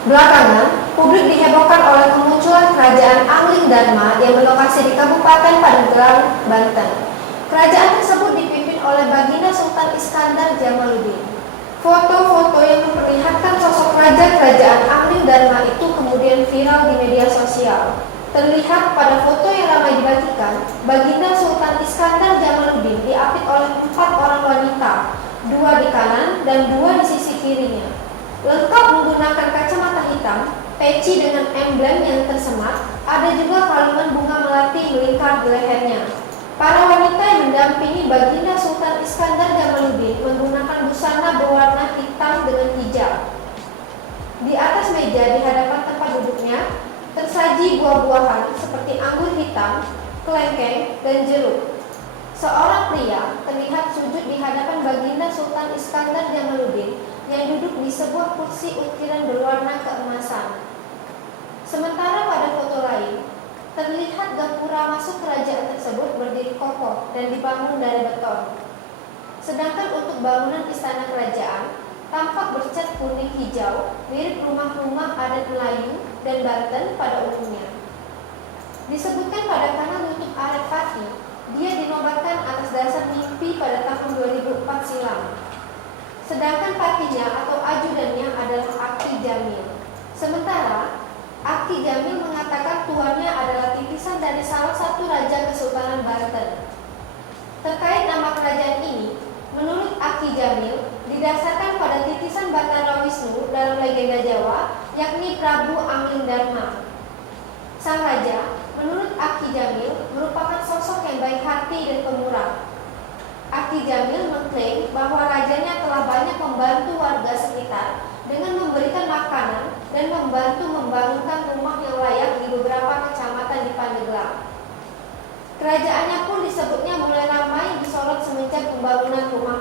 Belakangan, publik dihebohkan oleh kemunculan Kerajaan Angling Dharma yang berlokasi di Kabupaten Pandeglang, Banten. Kerajaan tersebut dipimpin oleh Baginda Sultan Iskandar Jamaluddin. Foto-foto yang memperlihatkan sosok raja Kerajaan Angling Dharma itu kemudian viral di media sosial. Terlihat pada foto yang ramai dibagikan, Baginda Sultan Iskandar Jamaluddin diapit oleh 4 orang wanita, 2 di kanan dan 2 di sisi kirinya. Lengkap menggunakan kacamata hitam, peci dengan emblem yang tersemat, ada juga kalungan bunga melati melingkar di lehernya. Para wanita yang mendampingi Baginda Sultan Iskandar Jamaluddin menggunakan busana berwarna hitam dengan hijau. Di atas meja di hadapan tempat duduknya tersaji buah-buahan seperti anggur hitam, kelengkeng, dan jeruk. Seorang pria terlihat sujud di hadapan Baginda Sultan Iskandar Jamaluddin yang duduk di sebuah kursi ukiran berwarna keemasan. Sementara pada foto lain, terlihat gapura masuk kerajaan tersebut berdiri kokoh dan dibangun dari beton. Sedangkan untuk bangunan istana kerajaan, tampak bercat kuning hijau, mirip rumah-rumah adat Melayu dan Banten pada umumnya. Disebutkan pada kanal YouTube Arek Pati, dia dinobatkan atas dasar mimpi pada tahun 2004 silam. Sedangkan patinya atau ajudannya adalah Aki Jamil. Sementara Aki Jamil mengatakan tuannya adalah titisan dari salah satu raja Kesultanan Banten. Terkait nama kerajaan ini, menurut Aki Jamil, didasarkan pada titisan Batara Wisnu dalam legenda Jawa, yakni Prabu Angling Dharma. Sang raja, menurut Aki Jamil, merupakan sosok yang baik hati dan pemurah. Aki Jamil mengklaim bahwa rajanya telah banyak membantu warga sekitar dengan memberikan makanan dan membantu membangunkan rumah yang layak di beberapa kecamatan di Pandeglang. Kerajaannya pun disebutnya mulai ramai disorot semenjak pembangunan rumah